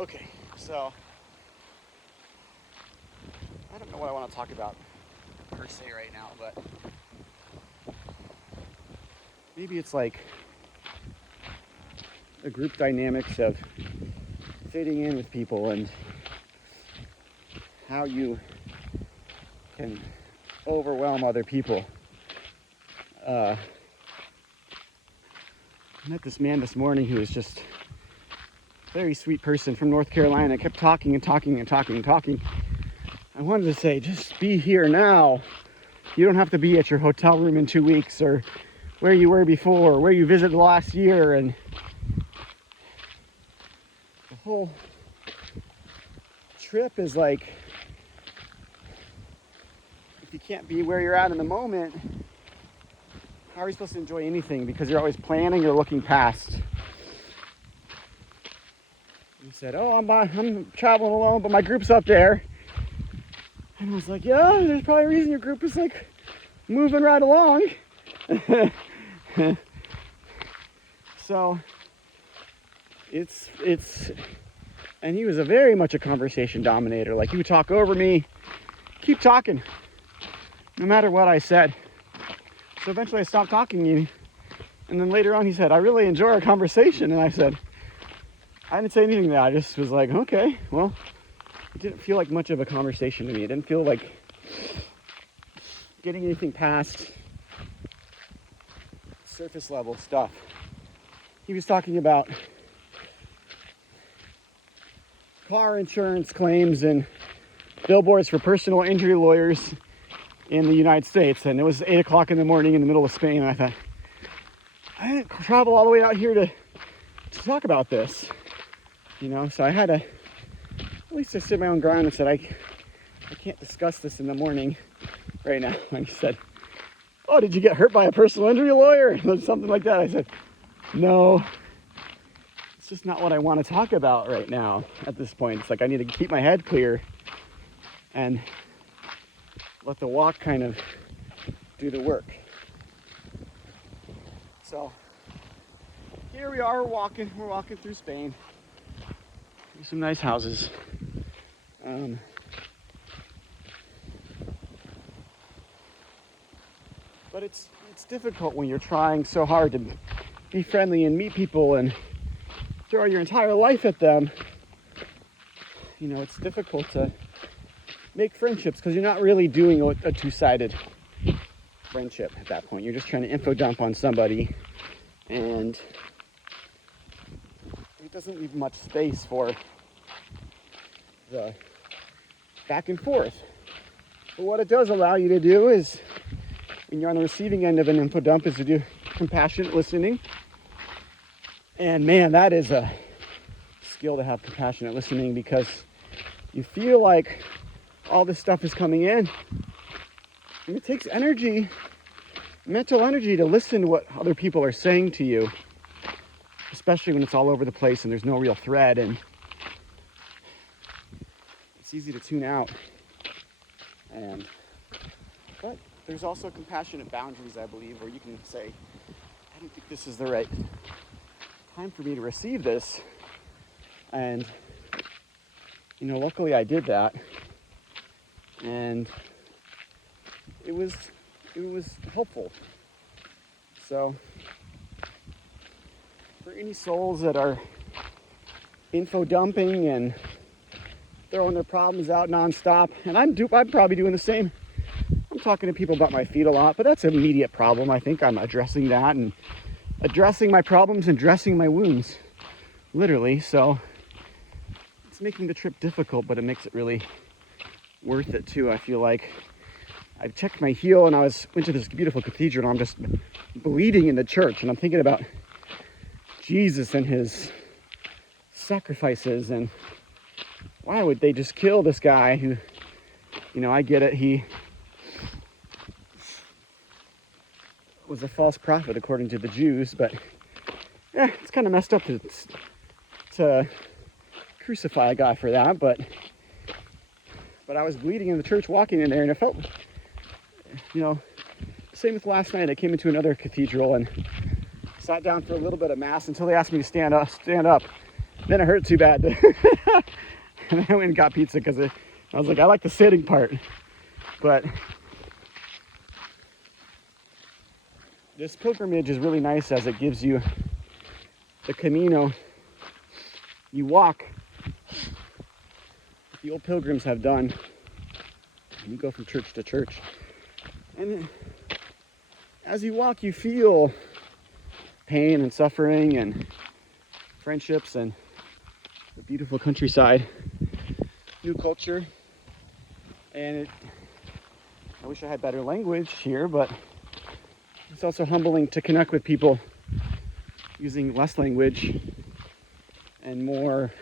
Okay, so I don't know what I want to talk about per se right now, but maybe it's like the group dynamics of fitting in with people and how you can overwhelm other people. I met this man this morning who was just a very sweet person from North Carolina. Kept talking and talking and talking and talking. I wanted to say, just be here now. You don't have to be at your hotel room in 2 weeks or where you were before, or where you visited last year. And the whole trip is like, if you can't be where you're at in the moment, how are you supposed to enjoy anything? Because you're always planning or looking past. He said, oh, I'm traveling alone, but my group's up there. And I was like, yeah, there's probably a reason your group is like moving right along. So it's, and he was very much a conversation dominator. Like, he would talk over me, keep talking, no matter what I said. So eventually I stopped talking, and then later on he said, I really enjoy our conversation. And I said, I didn't say anything to that. I just was like, okay, well, it didn't feel like much of a conversation to me. It didn't feel like getting anything past surface level stuff. He was talking about car insurance claims and billboards for personal injury lawyers in the United States. And it was 8 o'clock in the morning in the middle of Spain. And I thought, I didn't travel all the way out here to talk about this. You know, so I had to, at least I stood my own ground and said, I can't discuss this in the morning right now. And he said, oh, did you get hurt by a personal injury lawyer? Or something like that. I said, no, it's just not what I want to talk about right now at this point. It's like I need to keep my head clear and let the walk kind of do the work. So here we are, we're walking through Spain. There's some nice houses. But it's difficult when you're trying so hard to be friendly and meet people and throw your entire life at them. You know, it's difficult to make friendships because you're not really doing a two-sided friendship at that point. You're just trying to info dump on somebody, and it doesn't leave much space for the back and forth. But what it does allow you to do is, when you're on the receiving end of an info dump, is to do compassionate listening. And man, that is a skill to have, compassionate listening, because you feel like all this stuff is coming in. And it takes energy, mental energy, to listen to what other people are saying to you, especially when it's all over the place and there's no real thread, and it's easy to tune out. But there's also compassionate boundaries, I believe, where you can say, I don't think this is the right time for me to receive this. And, you know, luckily I did that. And it was helpful. So for any souls that are info dumping and throwing their problems out nonstop, and I'm probably doing the same. I'm talking to people about my feet a lot, but that's an immediate problem. I think I'm addressing that and addressing my problems and dressing my wounds, literally. So it's making the trip difficult, but it makes it really worth it too. I feel like I checked my heel and went to this beautiful cathedral, and I'm just bleeding in the church, and I'm thinking about Jesus and his sacrifices, and why would they just kill this guy who, you know, I get it, he was a false prophet according to the Jews, but yeah, it's kind of messed up to crucify a guy for that, but I was bleeding in the church walking in there, and it felt, you know, same with last night. I came into another cathedral and sat down for a little bit of mass until they asked me to stand up. Then it hurt too bad. And then I went and got pizza because I was like, I like the sitting part. But this pilgrimage is really nice as it gives you the Camino. You walk, the old pilgrims have done, and you go from church to church. And as you walk, you feel pain and suffering and friendships and the beautiful countryside, new culture. And I wish I had better language here, but it's also humbling to connect with people using less language and more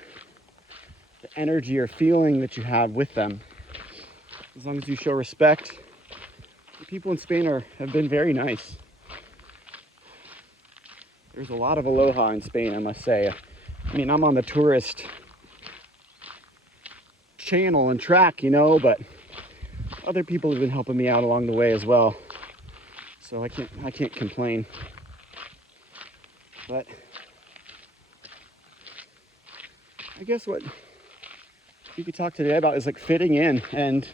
the energy or feeling that you have with them. As long as you show respect, the people in Spain have been very nice. There's a lot of aloha in Spain, I must say. I mean, I'm on the tourist channel and track, but other people have been helping me out along the way as well. So I can't complain. But I guess what we could talk today about is like fitting in and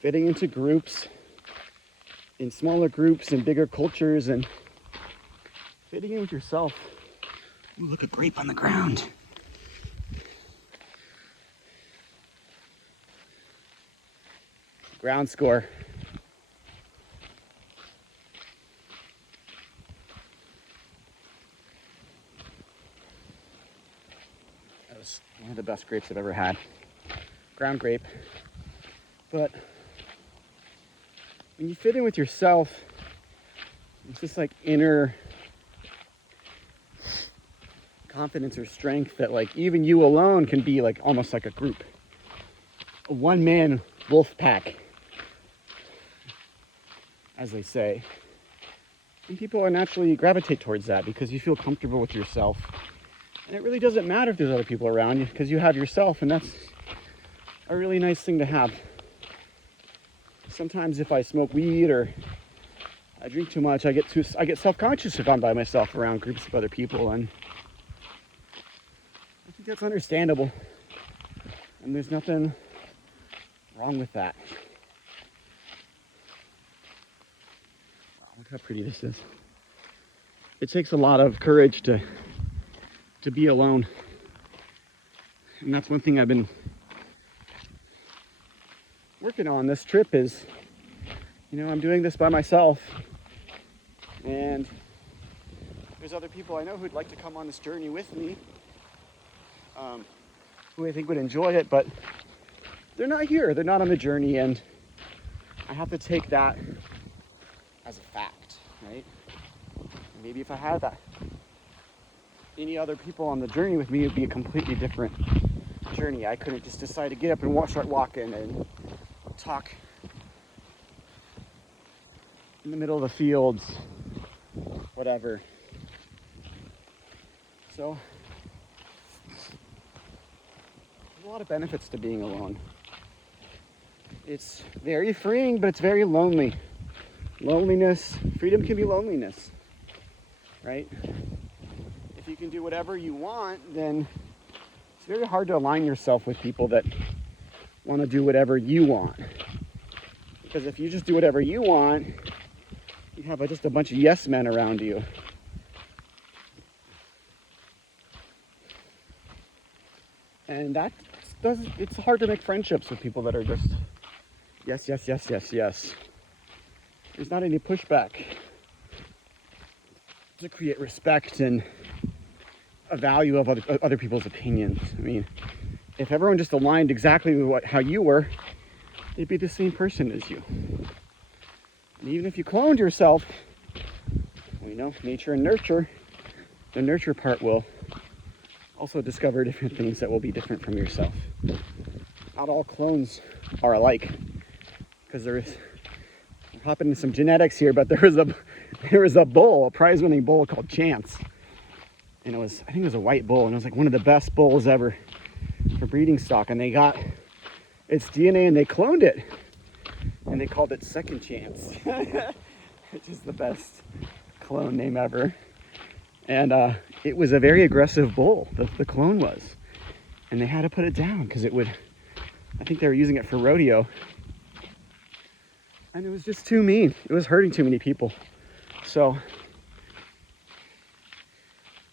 fitting into groups, in smaller groups and bigger cultures, and fitting in with yourself. Ooh, look, a grape on the ground. Ground score. That was one of the best grapes I've ever had. Ground grape. But when you fit in with yourself, it's just like inner confidence or strength that like even you alone can be like almost like a group. A one-man wolf pack, as they say. And people are naturally gravitate towards that because you feel comfortable with yourself. And it really doesn't matter if there's other people around you because you have yourself, and that's a really nice thing to have. Sometimes if I smoke weed or I drink too much, I get self-conscious if I'm by myself around groups of other people, and I think that's understandable. And there's nothing wrong with that. Wow, look how pretty this is. It takes a lot of courage to be alone. And that's one thing I've been working on this trip is, I'm doing this by myself. And there's other people I know who'd like to come on this journey with me, who I think would enjoy it, but they're not here. They're not on the journey, and I have to take that as a fact, right? Maybe if I had that, any other people on the journey with me, it would be a completely different journey. I couldn't just decide to get up and start walking and talk in the middle of the fields, whatever. So there's a lot of benefits to being alone. It's very freeing, but it's very lonely. Freedom can be loneliness, right? If you can do whatever you want, then it's very hard to align yourself with people that want to do whatever you want. Because if you just do whatever you want, you have just a bunch of yes men around you. And it's hard to make friendships with people that are just yes, yes, yes, yes, yes. There's not any pushback to create respect and a value of other people's opinions. I mean, if everyone just aligned exactly with how you were, they'd be the same person as you. And even if you cloned yourself, nature and nurture, the nurture part will also discover different things that will be different from yourself. Not all clones are alike, because I'm hopping into some genetics here, but there was a bull, a prize-winning bull called Chance, and I think it was a white bull, and it was like one of the best bulls ever for breeding stock, and they got its DNA and they cloned it, and they called it Second Chance, which is the best clone name ever. And it was a very aggressive bull, the clone was. And they had to put it down because it would, I think they were using it for rodeo. And it was just too mean. It was hurting too many people. So,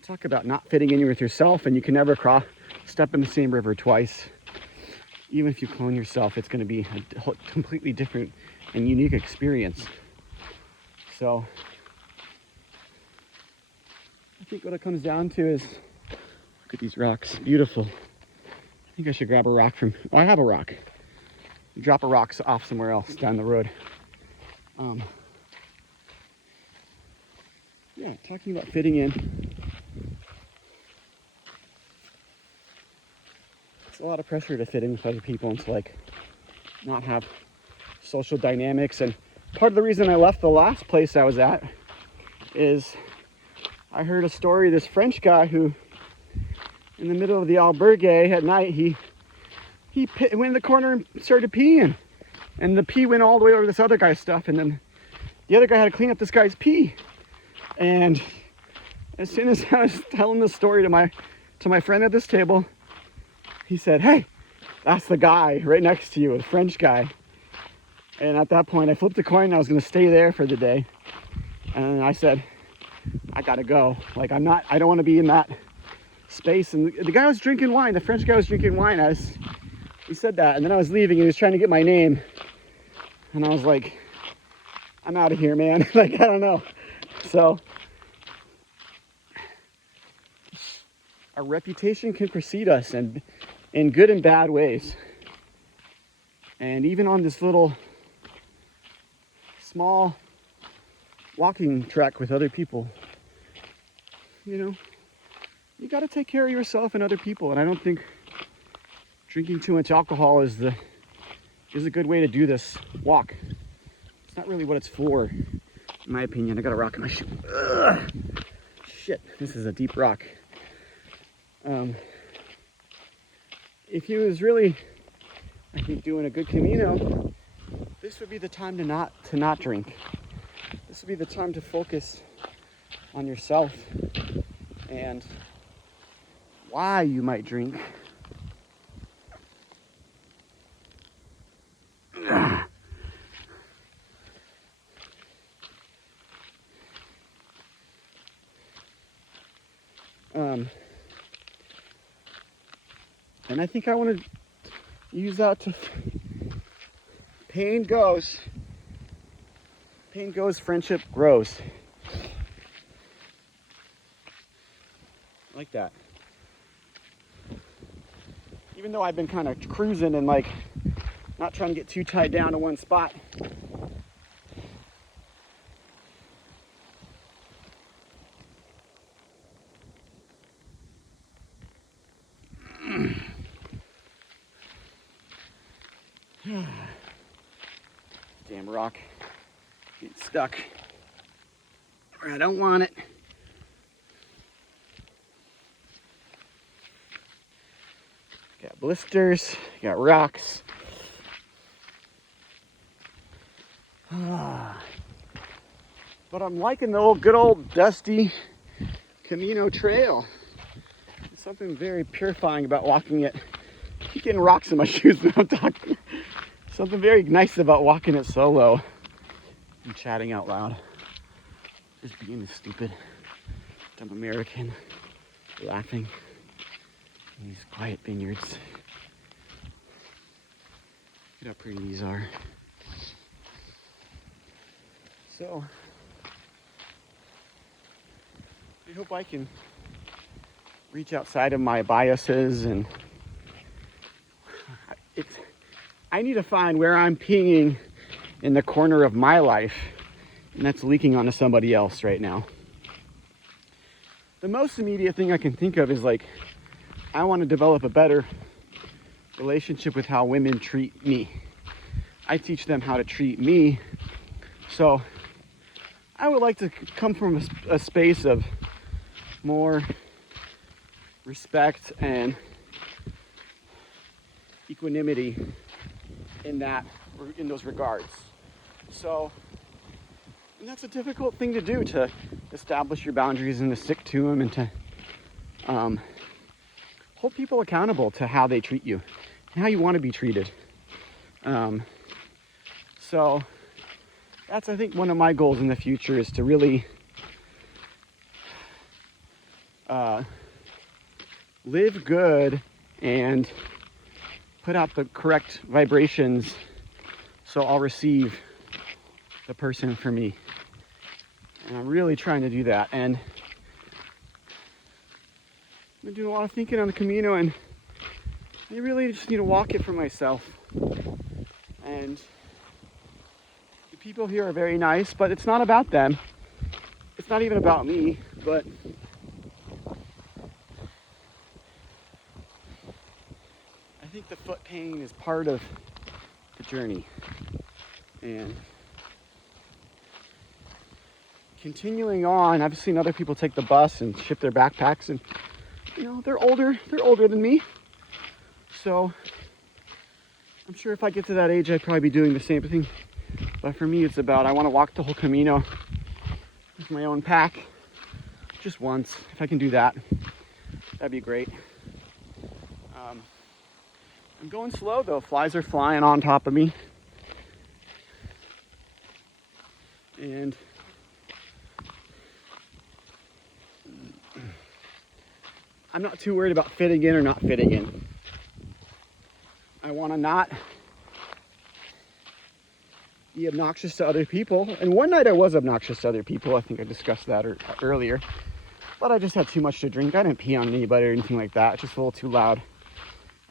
talk about not fitting in with yourself, and you can never step in the same river twice. Even if you clone yourself, it's going to be a completely different and unique experience. So, I think what it comes down to is, look at these rocks, beautiful. I think I should grab a rock I have a rock. Drop a rock off somewhere else down the road. Yeah, talking about fitting in. It's a lot of pressure to fit in with other people and to like not have social dynamics. And part of the reason I left the last place I was at is I heard a story of this French guy who, in the middle of the albergue at night, he went in the corner and started peeing. And the pee went all the way over this other guy's stuff, and then the other guy had to clean up this guy's pee. And as soon as I was telling the story to my friend at this table, he said, "Hey, that's the guy right next to you, the French guy." And at that point, I flipped a coin. I was going to stay there for the day. And I said, I got to go. Like, I don't want to be in that space. And the guy was drinking wine. The French guy was drinking wine. He said that. And then I was leaving. He was trying to get my name. And I was like, I'm out of here, man. Like, I don't know. So, our reputation can precede us, and in good and bad ways. And even on this little small walking track with other people, you know, you got to take care of yourself and other people. And I don't think drinking too much alcohol is a good way to do this walk. It's not really what it's for, in my opinion. I got a rock in my shoe. Ugh. Shit, this is a deep rock. If you was really, I think, doing a good Camino, this would be the time to not drink. This would be the time to focus on yourself and why you might drink. And I think I want to use that to pain goes, friendship grows. Like that. Even though I've been kind of cruising and like not trying to get too tied down to one spot. Damn rock. Get stuck where I don't want it. Got blisters, got rocks. But I'm liking the good old dusty Camino trail. There's something very purifying about walking it. I keep getting rocks in my shoes when I'm talking. Something very nice about walking it solo and chatting out loud. Just being a stupid, dumb American, laughing in these quiet vineyards. Look at how pretty these are. So, I hope I can reach outside of my biases, and I need to find where I'm peeing in the corner of my life, and that's leaking onto somebody else right now. The most immediate thing I can think of is like, I want to develop a better relationship with how women treat me. I teach them how to treat me. So I would like to come from a space of more respect and equanimity in those regards. So, and that's a difficult thing to do, to establish your boundaries and to stick to them and to hold people accountable to how they treat you and how you want to be treated. So that's, I think, one of my goals in the future is to really live good and put out the correct vibrations so I'll receive the person for me. And I'm really trying to do that. And I've been doing a lot of thinking on the Camino, and I really just need to walk it for myself. And the people here are very nice, but it's not about them. It's not even about me, but I think the foot pain is part of the journey. And continuing on, I've seen other people take the bus and ship their backpacks, and they're older than me. So I'm sure if I get to that age, I'd probably be doing the same thing. But for me, it's about, I want to walk the whole Camino with my own pack just once. If I can do that, that'd be great. I'm going slow though. Flies are flying on top of me. And I'm not too worried about fitting in or not fitting in. I want to not be obnoxious to other people. And one night I was obnoxious to other people. I think I discussed that earlier. But I just had too much to drink. I didn't pee on anybody or anything like that. Just a little too loud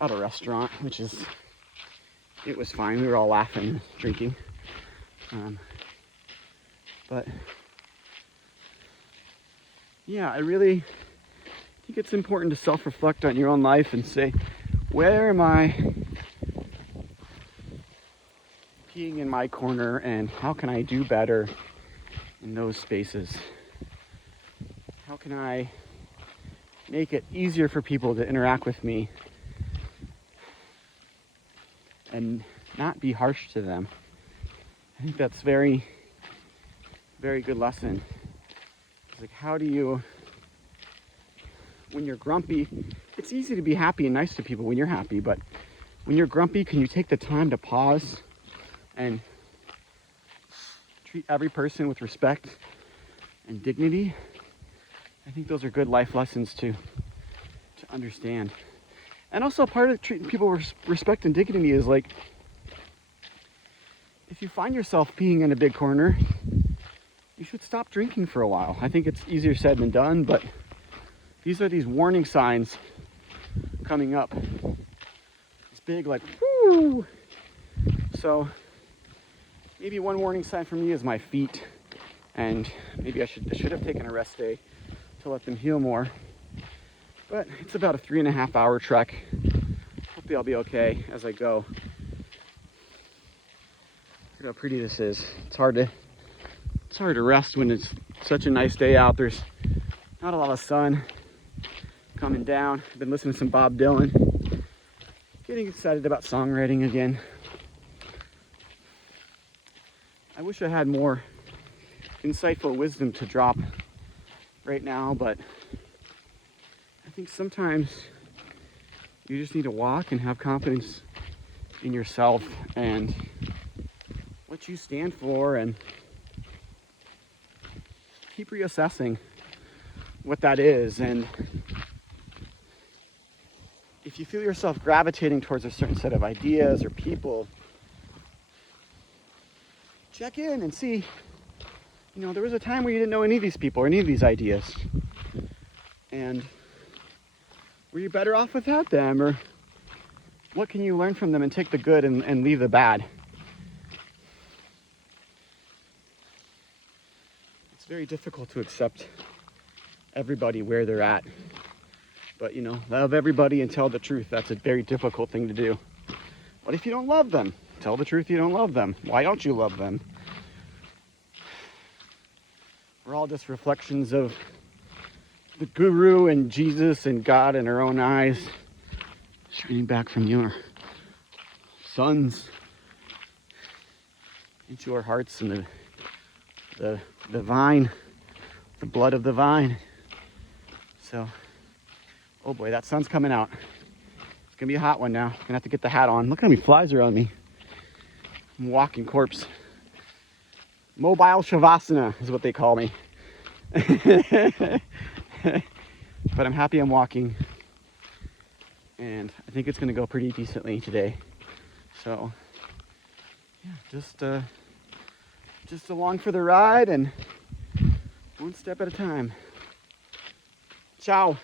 at a restaurant, it was fine. We were all laughing and drinking. But yeah, I really think it's important to self-reflect on your own life and say, where am I peeing in my corner, and how can I do better in those spaces? How can I make it easier for people to interact with me and not be harsh to them? I think that's very, very good lesson. It's like, how do you, when you're grumpy, it's easy to be happy and nice to people when you're happy, but when you're grumpy, can you take the time to pause and treat every person with respect and dignity? I think those are good life lessons to understand. And also, part of treating people with respect and dignity is like, if you find yourself peeing in a big corner, you should stop drinking for a while. I think it's easier said than done, but these are these warning signs coming up. It's big, like, whoo! So maybe one warning sign for me is my feet, and maybe I should have taken a rest day to let them heal more. But it's about a 3.5 hour trek. Hopefully I'll be okay as I go. Look how pretty this is. It's hard to rest when it's such a nice day out. There's not a lot of sun coming down. I've been listening to some Bob Dylan. Getting excited about songwriting again. I wish I had more insightful wisdom to drop right now, but I think sometimes you just need to walk and have confidence in yourself and what you stand for, and keep reassessing what that is. And if you feel yourself gravitating towards a certain set of ideas or people, check in and see, there was a time where you didn't know any of these people or any of these ideas. And were you better off without them? Or what can you learn from them and take the good and leave the bad? It's very difficult to accept everybody where they're at. But, love everybody and tell the truth. That's a very difficult thing to do. What if you don't love them? Tell the truth, you don't love them. Why don't you love them? We're all just reflections of the guru and Jesus and God in our own eyes, shining back from your suns into our hearts, and the vine, the blood of the vine. So Oh boy, that sun's coming out. It's gonna be a hot one now. Gonna have to get the hat on. Look how many flies are on me. I'm a walking corpse. Mobile Shavasana is what they call me. But I'm happy I'm walking. And I think it's gonna go pretty decently today. So yeah, just along for the ride and one step at a time. Ciao.